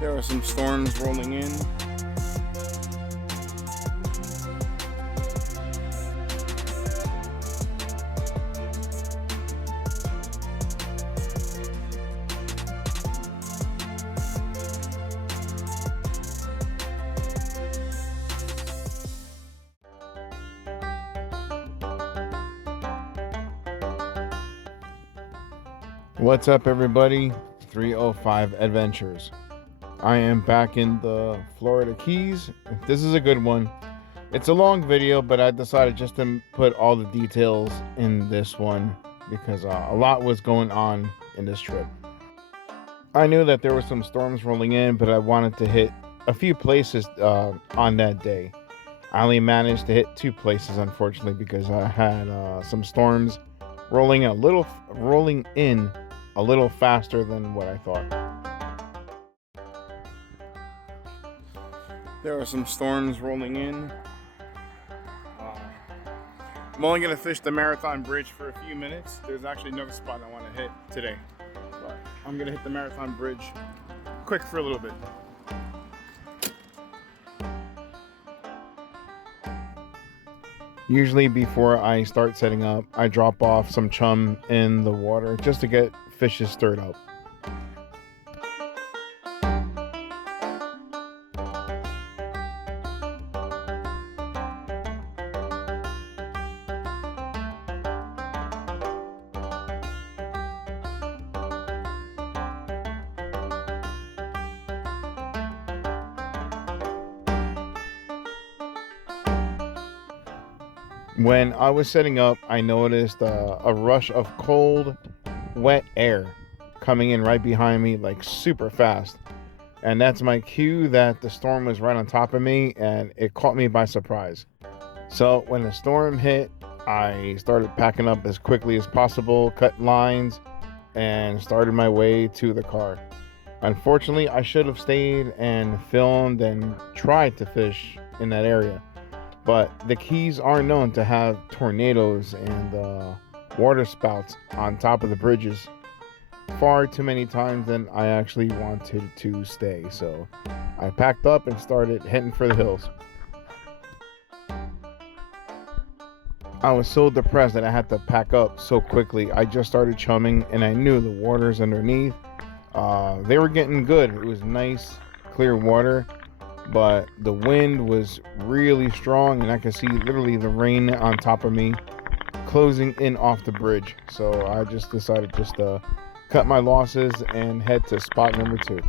There are some storms rolling in. What's up, everybody? 305 Adventures. I am back in the Florida Keys. This is a good one. It's a long video, but I decided just to put all the details in this one because a lot was going on in this trip. I knew that there were some storms rolling in, but I wanted to hit a few places on that day. I only managed to hit 2 places, unfortunately, because I had some storms rolling in a little faster than what I thought. There are some storms rolling in. I'm only going to fish the Marathon Bridge for a few minutes. There's actually another spot I want to hit today, but I'm going to hit the Marathon Bridge quick for a little bit. Usually before I start setting up, I drop off some chum in the water just to get fishes stirred up. When I was setting up, I noticed a rush of cold, wet air coming in right behind me, like super fast. And that's my cue that the storm was right on top of me, and it caught me by surprise. So when the storm hit, I started packing up as quickly as possible, cut lines, and started my way to the car. Unfortunately, I should have stayed and filmed and tried to fish in that area. But the Keys are known to have tornadoes and water spouts on top of the bridges far too many times than I actually wanted to stay. So I packed up and started heading for the hills. I was so depressed that I had to pack up so quickly. I just started chumming and I knew the waters underneath. They were getting good. It was nice, clear water. But the wind was really strong and I could see literally the rain on top of me closing in off the bridge. So I just decided to cut my losses and head to spot number 2.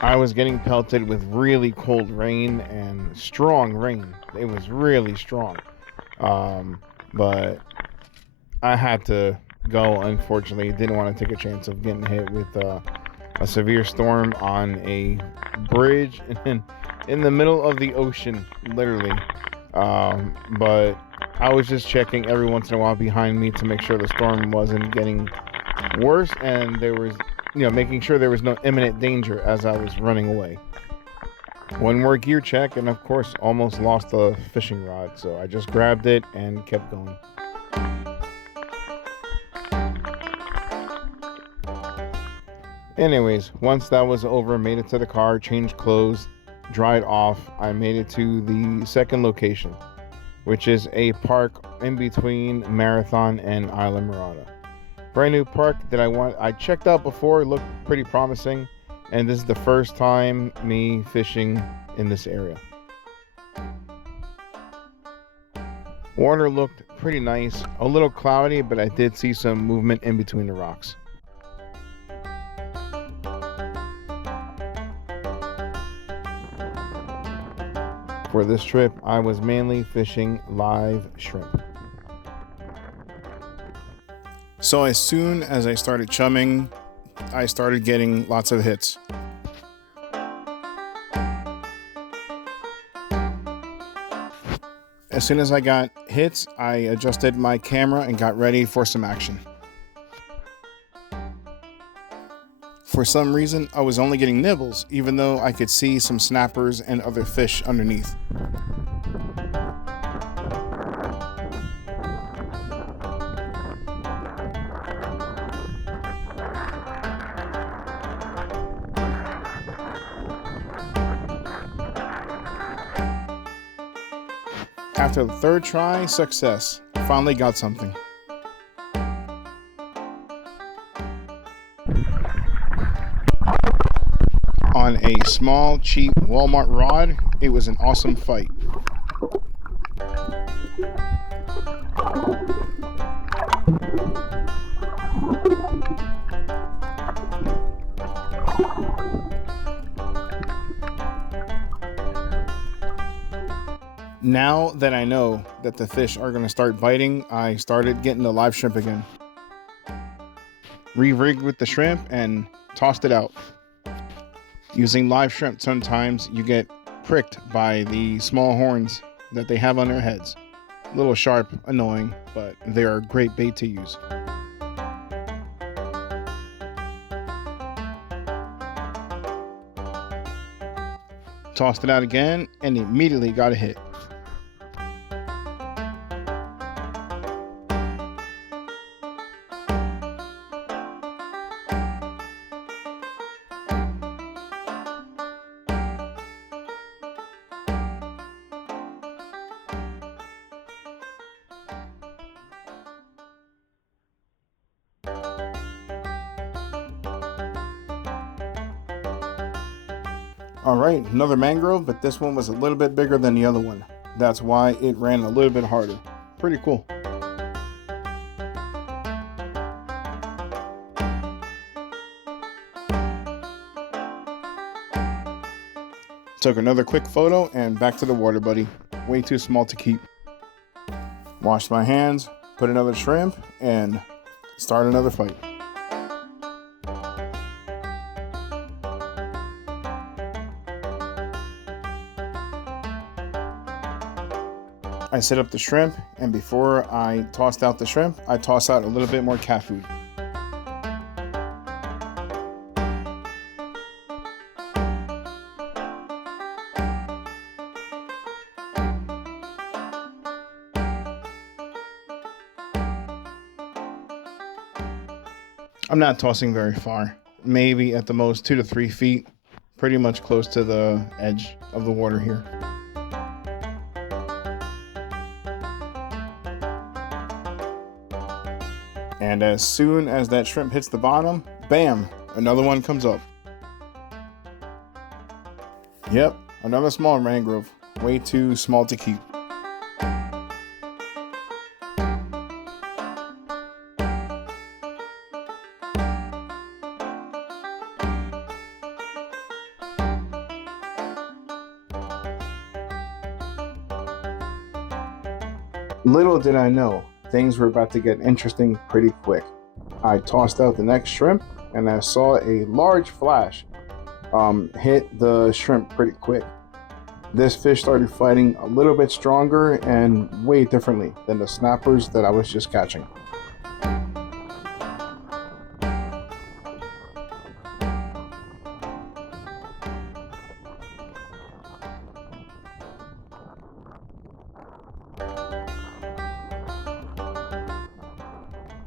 I was getting pelted with really cold rain and strong rain. It was really strong. But I had to go, unfortunately. Didn't want to take a chance of getting hit with a severe storm on a bridge and in the middle of the ocean, literally. But I was just checking every once in a while behind me to make sure the storm wasn't getting worse, and there was, making sure there was no imminent danger as I was running away. One more gear check, and of course, almost lost the fishing rod, so I just grabbed it and kept going. Anyways, once that was over, made it to the car, changed clothes, dried off. I made it to the second location, which is a park in between Marathon and Isla Mirada. Brand new park that I checked out before. It looked pretty promising, and this is the first time me fishing in this area. Water looked pretty nice, a little cloudy, but I did see some movement in between the rocks. For this trip, I was mainly fishing live shrimp. So as soon as I started chumming, I started getting lots of hits. As soon as I got hits, I adjusted my camera and got ready for some action. For some reason, I was only getting nibbles, even though I could see some snappers and other fish underneath. After the third try, success. Finally got something. On a small, cheap Walmart rod, it was an awesome fight. Now that I know that the fish are going to start biting, I started getting the live shrimp again. Re-rigged with the shrimp and tossed it out. Using live shrimp, sometimes you get pricked by the small horns that they have on their heads. A little sharp, annoying, but they are a great bait to use. Tossed it out again and immediately got a hit. All right, another mangrove, but this one was a little bit bigger than the other one. That's why it ran a little bit harder. Pretty cool. Took another quick photo and back to the water, buddy. Way too small to keep. Washed my hands, put another shrimp, and start another fight. I set up the shrimp, and before I tossed out the shrimp, I tossed out a little bit more cat food. I'm not tossing very far, maybe at the most 2 to 3 feet, pretty much close to the edge of the water here. And as soon as that shrimp hits the bottom, bam, another one comes up. Yep, another small mangrove, way too small to keep. Little did I know, things were about to get interesting pretty quick. I tossed out the next shrimp and I saw a large flash hit the shrimp pretty quick. This fish started fighting a little bit stronger and way differently than the snappers that I was just catching.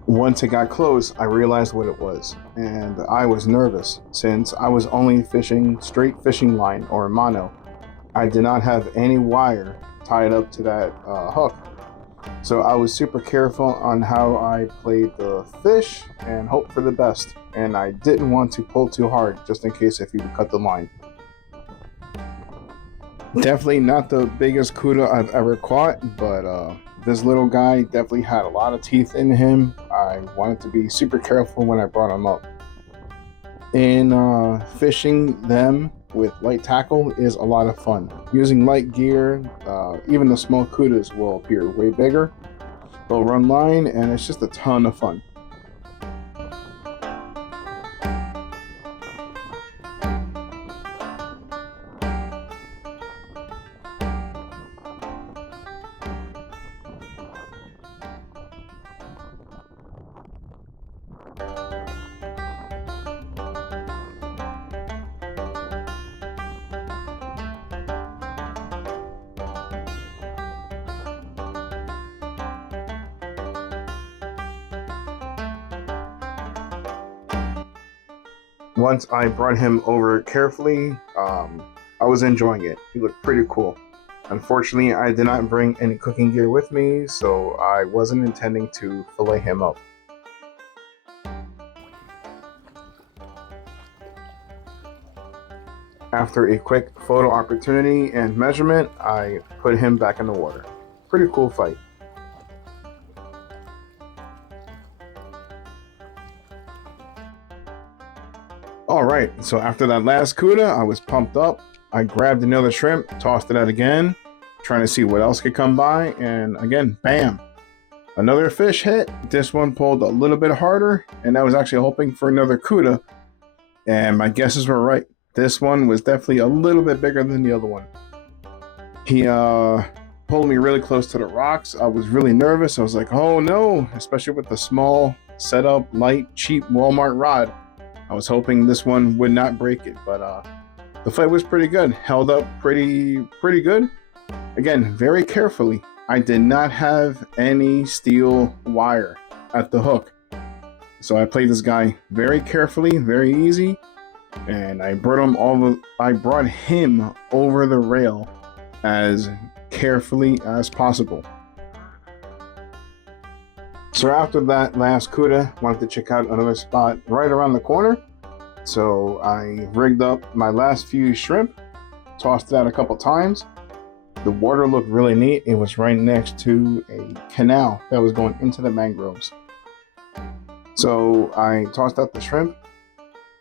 Once it got close, I realized what it was, and I was nervous since I was only fishing straight fishing line or mono. I did not have any wire tied up to that hook, so I was super careful on how I played the fish and hoped for the best, and I didn't want to pull too hard just in case if he would cut the line. Definitely not the biggest Cuda I've ever caught, but this little guy definitely had a lot of teeth in him. I wanted to be super careful when I brought him up. In fishing them with light tackle is a lot of fun. Using light gear, even the small Cudas will appear way bigger. They'll run line and it's just a ton of fun. Once I brought him over carefully, I was enjoying it. He looked pretty cool. Unfortunately, I did not bring any cooking gear with me, so I wasn't intending to fillet him up. After a quick photo opportunity and measurement, I put him back in the water. Pretty cool fight. Alright, so after that last Cuda, I was pumped up. I grabbed another shrimp, tossed it out again, trying to see what else could come by, and again, bam! Another fish hit. This one pulled a little bit harder, and I was actually hoping for another Cuda, and my guesses were right. This one was definitely a little bit bigger than the other one. He pulled me really close to the rocks. I was really nervous. I was like, oh no, especially with the small setup, light, cheap Walmart rod. I was hoping this one would not break it, but the fight was pretty good. Held up pretty good. Again, very carefully. I did not have any steel wire at the hook. So I played this guy very carefully, very easy, and I brought him over the rail as carefully as possible. So after that last Cuda, wanted to check out another spot right around the corner. So I rigged up my last few shrimp, tossed it out a couple times. The water looked really neat. It was right next to a canal that was going into the mangroves. So I tossed out the shrimp,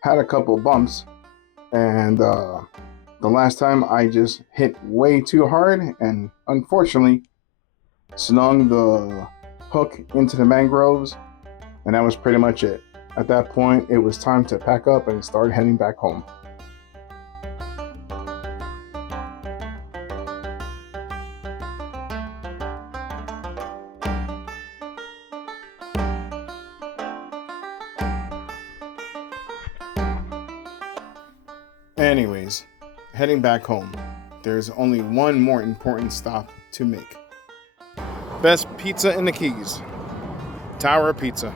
had a couple bumps, and the last time I just hit way too hard and unfortunately snung the hook into the mangroves, and that was pretty much it. At that point, it was time to pack up and start heading back home. Anyways, heading back home, there's only one more important stop to make. Best pizza in the Keys, Tower Pizza.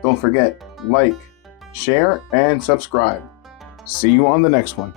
Don't forget, like, share, and subscribe. See you on the next one.